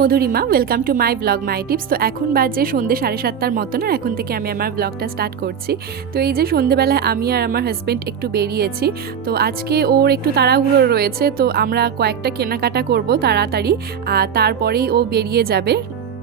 Madhurima welcome to my blog my tips তো এখন বাজে সন্ধ্যে সাড়ে সাতটার মতো না এখন থেকে আমি আমার ব্লগটা স্টার্ট করছি। তো এই যে সন্ধেবেলায় আমি আর আমার হাজব্যান্ড একটু বেরিয়েছি, তো আজকে ওর একটু তাড়াহুড়ো রয়েছে, তো আমরা কয়েকটা কেনাকাটা করব তাড়াতাড়ি। আর তারপরেই ও বেরিয়ে যাবে।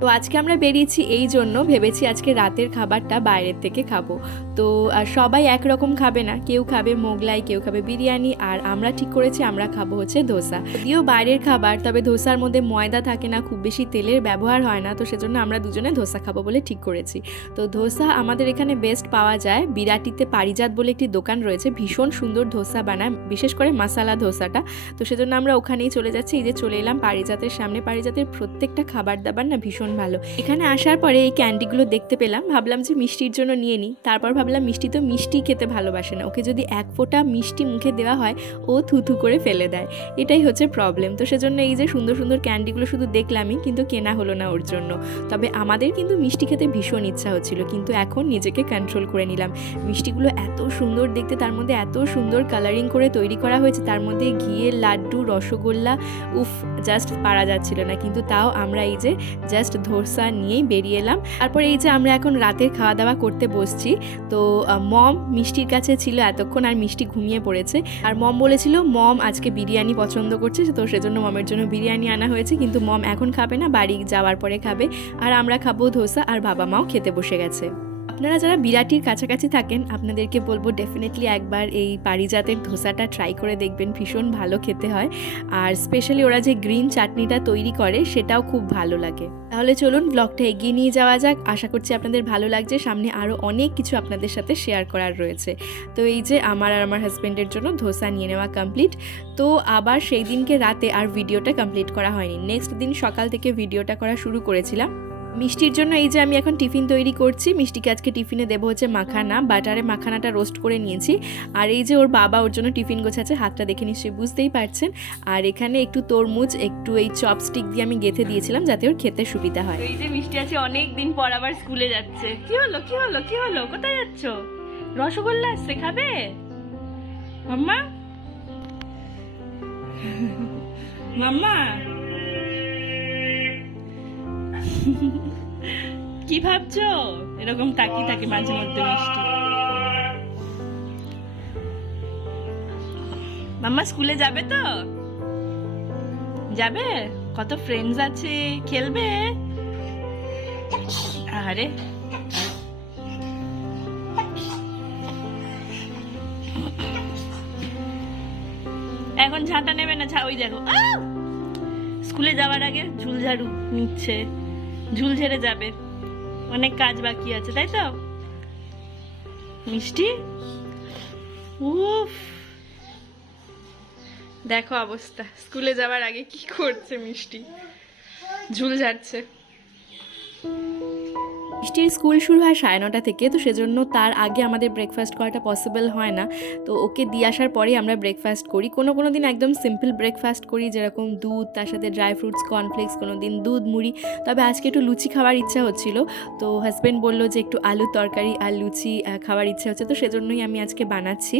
তো আজকে আমরা বেরিয়েছি এই জন্য ভেবেছি আজকে রাতের খাবারটা বাইরের থেকে খাব। তো সবাই একরকম খাবে না। কেউ খাবে মোগলাই, কেউ খাবে বিরিয়ানি, আর আমরা ঠিক করেছি আমরা খাব হচ্ছে ধোসা। যদিও বাইরের খাবার, তবে ধোসার মধ্যে ময়দা থাকে না, খুব বেশি তেলের ব্যবহার হয় না, তো সেজন্য আমরা দুজনে ধোসা খাব বলে ঠিক করেছি। তো ধোসা আমাদের এখানে বেস্ট পাওয়া যায়। বিরাটিতে পারিজাত বলে একটি দোকান রয়েছে, ভীষণ সুন্দর ধোসা বানায়, বিশেষ করে মশালা ধোসাটা। তো সেজন্য আমরা ওখানেই চলে যাচ্ছি। এই যে চলে এলাম পারিজাতের সামনে। পারিজাতের প্রত্যেকটা খাবার দাবার না ভীষণ ভালো। এখানে আসার পরে এই ক্যান্ডিগুলো দেখতে পেলাম। ভাবলাম যে মিষ্টির জন্য নিয়ে নিই। তারপর ভাবলাম মিষ্টি তো মিষ্টি খেতে ভালোবাসে না। ওকে যদি এক ফোঁটা মিষ্টি মুখে দেওয়া হয়, ও থুথু করে ফেলে দেয়। এটাই হচ্ছে প্রবলেম তো সেজন্য এই যে সুন্দর সুন্দর ক্যান্ডিগুলো শুধু দেখলামই, কিন্তু কেনা হলো না ওর জন্য। তবে আমাদের কিন্তু মিষ্টি খেতে ভীষণ ইচ্ছা হচ্ছিল, কিন্তু এখন নিজেকে কন্ট্রোল করে নিলাম। মিষ্টিগুলো এত সুন্দর দেখতে, তার মধ্যে এত সুন্দর কালারিং করে তৈরি করা হয়েছে, তার মধ্যে ঘিয়ের লাড্ডু, রসগোল্লা, উফ জাস্ট পারা যাচ্ছিল না। কিন্তু তাও আমরা এই যে জাস্ট ধোসা নিয়েই বেরিয়ে এলাম। তারপরে এই যে আমরা এখন রাতের খাওয়া দাওয়া করতে বসছি, তো মম মিষ্টির কাছে ছিল এতক্ষণ আর মিষ্টি ঘুমিয়ে পড়েছে। আর মম বলেছিল, মম আজকে বিরিয়ানি পছন্দ করছে, তো সেজন্য মমের জন্য বিরিয়ানি আনা হয়েছে, কিন্তু মম এখন খাবে না, বাড়ি যাওয়ার পরে খাবে। আর আমরা খাব ধোসা, আর বাবা মাও খেতে বসে গেছে। আপনারা যারা বিরাটির কাছাকাছি থাকেন, আপনাদেরকে বলব ডেফিনেটলি একবার এই পারিজাতের ধোসাটা ট্রাই করে দেখবেন, ভীষণ ভালো খেতে হয়। আর স্পেশালি ওরা যে গ্রিন চাটনিটা তৈরি করে, সেটাও খুব ভালো লাগে। তাহলে চলুন ব্লগটা এগিয়ে নিয়ে যাওয়া যাক। আশা করছি আপনাদের ভালো লাগছে। সামনে আরও অনেক কিছু আপনাদের সাথে শেয়ার করার রয়েছে। তো এই যে আমার আর আমার হাজব্যান্ডের জন্য ধোসা নিয়ে নেওয়া কমপ্লিট তো আবার সেই দিনকে রাতে আর ভিডিওটা কমপ্লিট করা হয়নি। নেক্সট দিন সকাল থেকে ভিডিওটা করা শুরু করেছিলাম। মিষ্টির জন্য এই যে আমি এখন টিফিন তৈরি করছি, মিষ্টিকে আজকে টিফিনে দেবো হচ্ছে মাখানা। বাটারে মাখানাটা রোস্ট করে নিয়েছি। আর এই যে ওর বাবা ওর জন্য টিফিন গোছাচ্ছে, হাতটা দেখে নিশ্চয়ই বুঝতেই পারছেন। আর এখানে একটু তরমুজ, একটু এই চপস্টিক দিয়ে আমি গেঁথে দিয়েছিলাম যাতে ওর খেতে সুবিধা হয়। এই যে মিষ্টি আছে, অনেক দিন পর আবার স্কুলে যাচ্ছে। কি হলো কি হলো কি হলো? কোথায় যাচ্ছ? রসগোল্লা আসছে, খাবে? মাম্মা? মাম্মা? কি ভাবছ? এরকম তাকিয়ে থাকে মাঝে মধ্যে মিষ্টি। মাম্মা, স্কুলে যাবে তো? যাবে? কত ফ্রেন্ডস আছে? খেলবে? আরে এখন ঝাঁটা নেবে না? ওই দেখো। স্কুলে যাওয়ার আগে ঝুল ঝাড়ু নিচ্ছে। ঝুল ঝেড়ে যাবে। অনেক কাজ বাকি আছে, তাই তো? মিষ্টি? উফ। দেখো অবস্থা, স্কুলে যাওয়ার আগে কি করছে মিষ্টি? ঝুল ঝাড়ছে। মিষ্টির স্কুল শুরু হয় সাড়ে নটা থেকে, তো সেজন্য তার আগে আমাদের ব্রেকফাস্ট করাটা পসিবল হয় না। তো ওকে দিয়ে আসার পরেই আমরা ব্রেকফাস্ট করি। কোনো কোনো দিন একদম সিম্পল ব্রেকফাস্ট করি, যেরকম দুধ, তার সাথে ড্রাই ফ্রুটস কর্নফ্লেক্স কোনো দিন দুধ, মুড়ি। তবে আজকে একটু লুচি খাওয়ার ইচ্ছা হচ্ছিল। তো হাজব্যান্ড বলল যে একটু আলু তরকারি আর লুচি খাওয়ার ইচ্ছা হচ্ছে, তো সেজন্যই আমি আজকে বানাচ্ছি।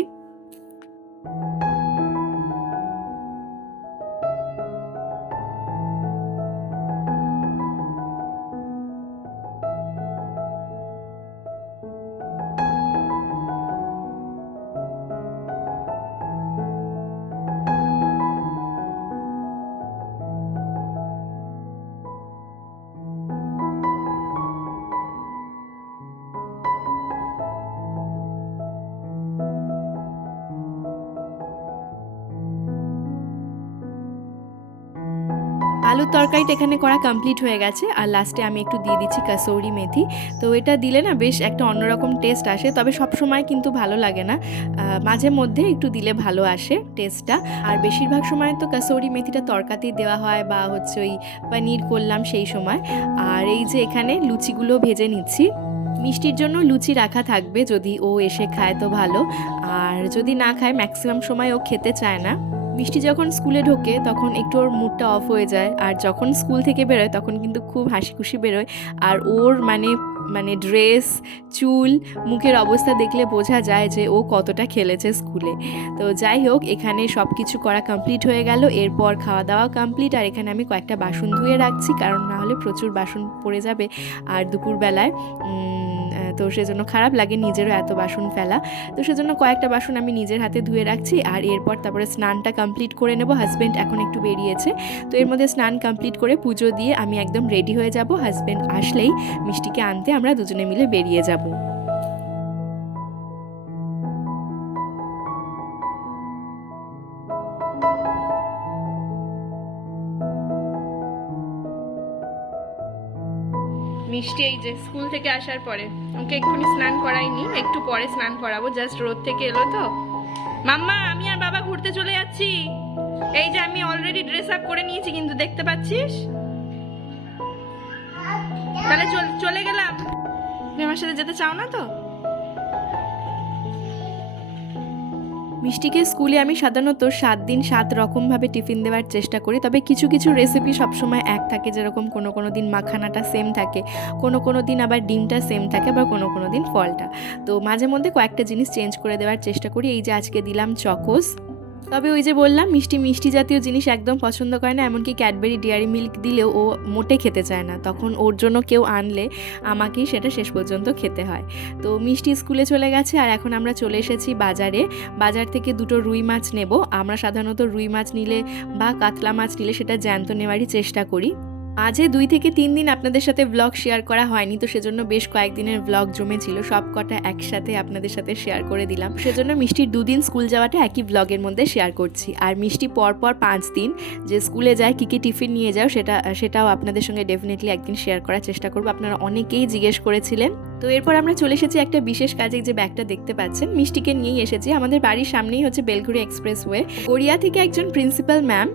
আলুর তরকারিটা এখানে করা কমপ্লিট হয়ে গেছে। আর লাস্টে আমি একটু দিয়ে দিচ্ছি কাসৌরি মেথি। তো এটা দিলে না বেশ একটা অন্যরকম টেস্ট আসে, তবে সব সময় কিন্তু ভালো লাগে না। মাঝে মধ্যে একটু দিলে ভালো আসে টেস্টটা আর বেশিরভাগ সময় তো কাসৌরি মেথিটা তরকাতেই দেওয়া হয় বা হচ্ছে ওই পনির করলাম সেই সময়। আর এই যে এখানে লুচিগুলো ভেজে নিচ্ছি। মিষ্টির জন্য লুচি রাখা থাকবে, যদি ও এসে খায় তো ভালো। আর যদি না খায় ম্যাক্সিমাম সময় ও খেতে চায় না। মিষ্টি যখন স্কুলে ঢোকে, তখন একটু ওর মুডটা অফ হয়ে যায়। আর যখন স্কুল থেকে বেরোয়, তখন কিন্তু খুব হাসি খুশি বেরোয়। আর ওর মানে মানে ড্রেস চুল, মুখের অবস্থা দেখলে বোঝা যায় যে ও কতটা খেলেছে স্কুলে তো যাই হোক, এখানে সব কিছু করা কমপ্লিট হয়ে গেল। এরপর খাওয়া দাওয়া কমপ্লিট আর এখানে আমি কয়েকটা বাসন ধুয়ে রাখছি, কারণ না হলে প্রচুর বাসন পড়ে যাবে। আর দুপুরবেলায় তো সেজন্য খারাপ লাগে নিজেরও এত বাসন ফেলা। তো সেজন্য কয়েকটা বাসন আমি নিজের হাতে ধুয়ে রাখছি আর এরপর তারপরে স্নানটা কমপ্লিট করে নেব। হাজব্যান্ড এখন একটু বেরিয়েছে। তো এর মধ্যে স্নান কমপ্লিট করে পুজো দিয়ে আমি একদম রেডি হয়ে যাব। হাজব্যান্ড আসলেই মিষ্টিকে আনতে আমরা দুজনে মিলে বেরিয়ে যাব। মিষ্টি এই যে স্কুল থেকে আসার পরে। ওকে এক্ষুনি স্নান করাইনি, একটু পরে স্নান করাবো জাস্ট রোদ থেকে এলো তো। মাম্মা, আমি আর বাবা ঘুরতে চলে যাচ্ছি। এই যে আমি অলরেডি ড্রেস আপ করে নিয়েছি, কিন্তু দেখতে পাচ্ছিস? তাহলে চল- গেলাম। তুমি আমার সাথে যেতে চাও না তো? মিষ্টিকে স্কুলে আমি সাধারণত সাত দিন সাত রকমভাবে টিফিন দেওয়ার চেষ্টা করি, তবে কিছু কিছু রেসিপি সবসময় এক থাকে, যেরকম কোনো কোনো দিন মাখানাটা সেম থাকে, কোনো কোনো দিন আবার ডিমটা সেম থাকে, আবার কোনো কোনো দিন ফলটা। তো মাঝে মধ্যে কয়েকটা জিনিস চেঞ্জ করে দেওয়ার চেষ্টা করি, এই যে আজকে দিলাম চকোস। তবে ওই যে বললাম, মিষ্টি মিষ্টি জাতীয় জিনিস একদম পছন্দ করে না, এমনকি ক্যাডবেরি ডেয়ারি মিল্ক দিলেও ও মোটে খেতে চায় না। তখন ওর জন্য কেউ আনলে আমাকেই সেটা শেষ পর্যন্ত খেতে হয়। তো মিষ্টি স্কুলে চলে গেছে, আর এখন আমরা চলে এসেছি বাজারে। বাজার থেকে দুটো রুই মাছ নেব। আমরা সাধারণত রুই মাছ নিলে বা কাতলা মাছ নিলে সেটা জ্যান্ত নেওয়ারই চেষ্টা করি। মাঝে দুই থেকে তিন দিন আপনাদের সাথে ব্লগ শেয়ার করা হয়নি, তো সেজন্য বেশ কয়েকদিনের ব্লগ জমেছিল সব কটা একসাথে আপনাদের সাথে শেয়ার করে দিলাম। সেজন্য মিষ্টির দুদিন স্কুল যাওয়াটা একই ব্লগের মধ্যে শেয়ার করছি। আর মিষ্টি পরপর পাঁচ দিন, যে স্কুলে যায়, কী কী টিফিন নিয়ে যাও, সেটা, সেটাও আপনাদের সঙ্গে ডেফিনেটলি একদিন শেয়ার করার চেষ্টা করব। আপনারা অনেকেই জিজ্ঞেস করেছিলেন তো এরপর আমরা চলে এসেছি একটা বিশেষ কাজে যে ব্যাগটা দেখতে পাচ্ছেন মিষ্টিকে নিয়েই এসেছি। আমাদের বাড়ির সামনেই হচ্ছে বেলঘুরি এক্সপ্রেসওয়ে। গড়িয়া থেকে একজন প্রিন্সিপাল ম্যাম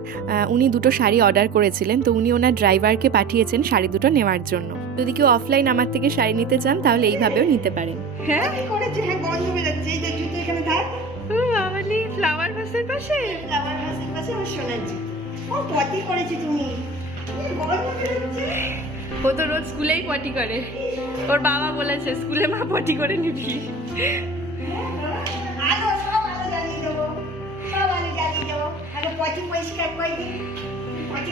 উনি দুটো শাড়ি অর্ডার করেছিলেন তো উনি ওনার ড্রাইভারকে পাঠিয়েছেন শাড়ি দুটো নেওয়ার জন্য। যদি কেউ অফলাইন আমার থেকে শাড়ি নিতে চান তাহলে এইভাবেও নিতে পারেন। হ্যাঁ করেছে? হ্যাঁ গন্ধ এই যে জুতো এখানে থাক। বাবালি ফ্লাওয়ার ভাসের পাশে? আমার হাসির পাশে আমার সোনার জুতো ও পটি করেছি তুমি? ও তো রোজ স্কুলেই পটি করে। ওর বাবা বলেছে স্কুলে মা পটি করে নিবি। পটি পরিষ্কার করে দিই পটি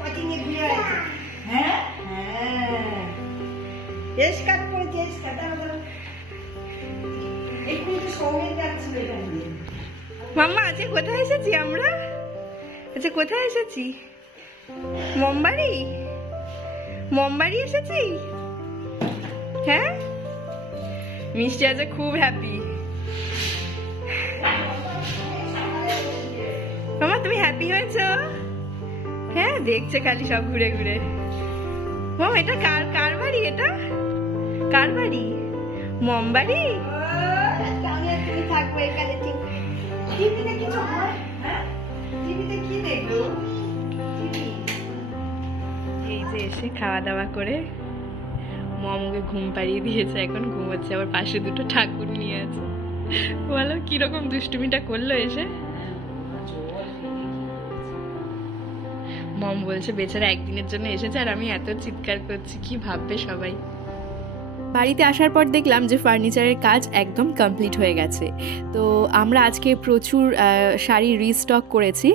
পটি নিয়ে ঘুরে হ্যাঁ হ্যাঁ একটু সৌমিক যাচ্ছিল দিয়ে। মাম্মা আজকে কোথায় এসেছি আমরা? আচ্ছা কোথায় এসেছি? মোমবাড়ি? মোমবাড়ি এসেছি? হ্যাঁ? মিষ্টি আছে খুব হ্যাপি মামা, তুমি হ্যাপি হয়েছো? হ্যাঁ দেখছে খালি সব ঘুরে ঘুরে। মামা, এটা কার কার বাড়ি এটা? কার বাড়ি? আর তুমি থাকব এখানে হয়? কি দেখব? যে এসে খাওয়া দাওয়া করে মমকে ঘুম পাড়িয়ে দিয়েছে, এখন ঘুমোচ্ছে, আবার পাশে দুটো ঠাকুর নিয়ে আছে। বলো, কীরকম দুষ্টুমিটা করল এসে? মম বলছে, বেচারা একদিনের জন্য এসেছে আর আমি এত চিৎকার করছি, কি ভাববে সবাই? বাড়িতে আসার পর দেখলাম যে ফার্নিচারের কাজ একদম কমপ্লিট হয়ে গেছে। তো আমরা আজকে প্রচুর শাড়ি রিস্টক করেছি,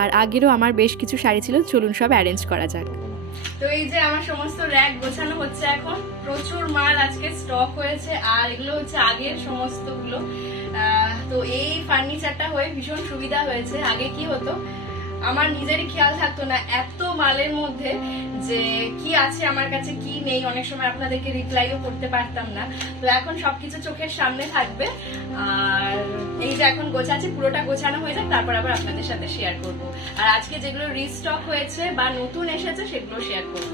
আর আগেরও আমার বেশ কিছু শাড়ি ছিল, চলুন সব অ্যারেঞ্জ করা যাক। তো এই যে আমার সমস্ত র্যাক গোছানো হচ্ছে এখন, প্রচুর মাল আজকে স্টক হয়েছে, আর এগুলো হচ্ছে আগের সমস্তগুলো। তো এই ফার্নিচারটা হয়ে ভীষণ সুবিধা হয়েছে। আগে কি হতো, আমার নিজেরই খেয়াল থাকতো না এত মালের মধ্যে যে কি আছে আমার কাছে, কি নেই। অনেক সময় আপনাদেরকে রিপ্লাইও করতে পারতাম না। তো এখন সবকিছু চোখের সামনে থাকবে। আর এখন গোছাচ্ছি, পুরোটা গোছানো হয়ে যাক, তারপর আবার আপনাদের সাথে শেয়ার করব। আর আজকে যেগুলো রিস্টক হয়েছে বা নতুন এসেছে, সেগুলো শেয়ার করব।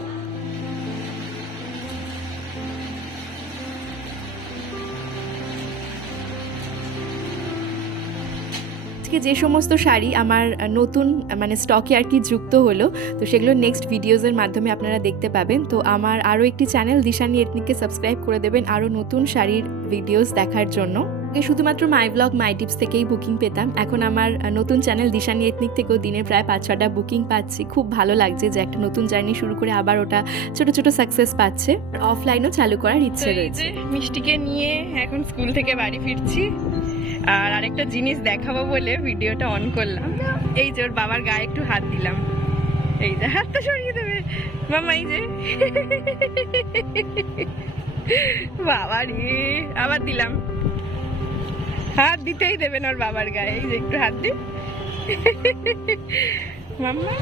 আজকে যে সমস্ত শাড়ি আমার নতুন মানে স্টকে আর কি যুক্ত হলো, তো সেগুলো নেক্সট ভিডিওজের মাধ্যমে আপনারা দেখতে পাবেন। তো আমার আরও একটি চ্যানেল দিশানি এথনিককে সাবস্ক্রাইব করে দেবেন আরও নতুন শাড়ির ভিডিওস দেখার জন্য। আগে শুধুমাত্র মাই ব্লগ মাই টিপস থেকেই বুকিং পেতাম। এখন আমার নতুন চ্যানেল দিশানি এথনিক থেকেও দিনে প্রায় পাঁচ ছটা বুকিং পাচ্ছি। খুব ভালো লাগছে যে একটা নতুন জার্নি শুরু করে আবার ওটা ছোট ছোট সাকসেস পাচ্ছে। অফলাইনও চালু করার ইচ্ছে রয়েছে। মিষ্টিকে নিয়ে এখন স্কুল থেকে বাড়ি ফিরছি। আর আরেকটা জিনিস দেখাবো বলে ভিডিওটা অন করলাম। এই যে ওর বাবার গায়ে একটু হাত দিলাম। এই যে হাতটা সরিয়ে দেবে। মামা এই যে। বাবা রে আবার দিলাম। হাত দিতেই দেবেন ওর বাবার গায়ে এই যে একটু হাত দি মাম্মা?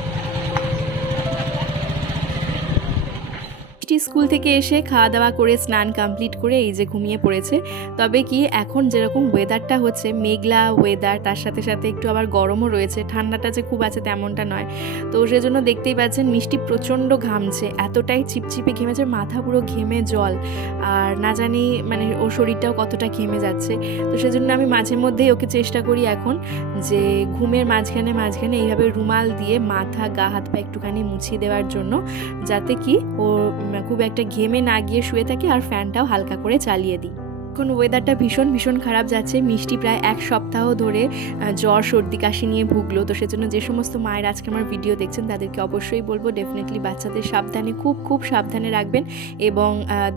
মিষ্টি স্কুল থেকে এসে খাওয়া দাওয়া করে, স্নান কমপ্লিট করে এই যে ঘুমিয়ে পড়েছে। তবে কি এখন যেরকম ওয়েদারটা হচ্ছে, মেঘলা ওয়েদার তার সাথে সাথে একটু আবার গরমও রয়েছে, ঠান্ডাটা যে খুব আছে তেমনটা নয়। তো সেজন্য দেখতেই পাচ্ছেন মিষ্টি প্রচণ্ড ঘামছে, এতটাই চিপচিপে ঘেমেছে, মাথা পুরো ঘেমে জল। আর না জানি মানে ওর শরীরটাও কতটা ঘেমে যাচ্ছে। তো সেজন্য আমি মাঝে মধ্যেই ওকে চেষ্টা করি এখন যে ঘুমের মাঝখানে মাঝখানে এইভাবে রুমাল দিয়ে মাথা, গা, হাত, পা একটুখানি মুছিয়ে দেওয়ার জন্য, যাতে কি ও খুব একটা ঘেমে না গিয়ে শুয়ে থাকি আর ফ্যানটাও হালকা করে চালিয়ে দিই। এখন ওয়েদারটা ভীষণ ভীষণ খারাপ যাচ্ছে। মিষ্টি প্রায় এক সপ্তাহ ধরে জ্বর, সর্দি, কাশি নিয়ে ভুগলো। তো সেজন্য যে সমস্ত মায়ের আজকে আমার ভিডিও দেখছেন, তাদেরকে অবশ্যই বলব ডেফিনেটলি বাচ্চাদের সাবধানে, খুব খুব সাবধানে রাখবেন। এবং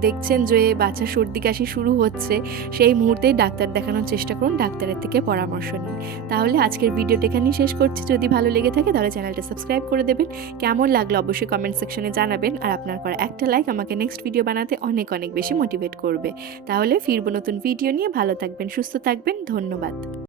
দেখছেন যে বাচ্চা সর্দি, কাশি শুরু হচ্ছে, সেই মুহূর্তেই ডাক্তার দেখানোর চেষ্টা করুন, ডাক্তারের থেকে পরামর্শ নিন। তাহলে আজকের ভিডিওটা এখানেই শেষ করছি। যদি ভালো লেগে থাকে, তাহলে চ্যানেলটা সাবস্ক্রাইব করে দেবেন। কেমন লাগল অবশ্যই কমেন্ট সেকশনে জানাবেন। আর আপনার করা একটা লাইক আমাকে নেক্সট ভিডিও বানাতে অনেক অনেক বেশি মোটিভেট করবে। তাহলে ফিরবো নতুন ভিডিও নিয়ে ভালো থাকবেন সুস্থ থাকবেন ধন্যবাদ।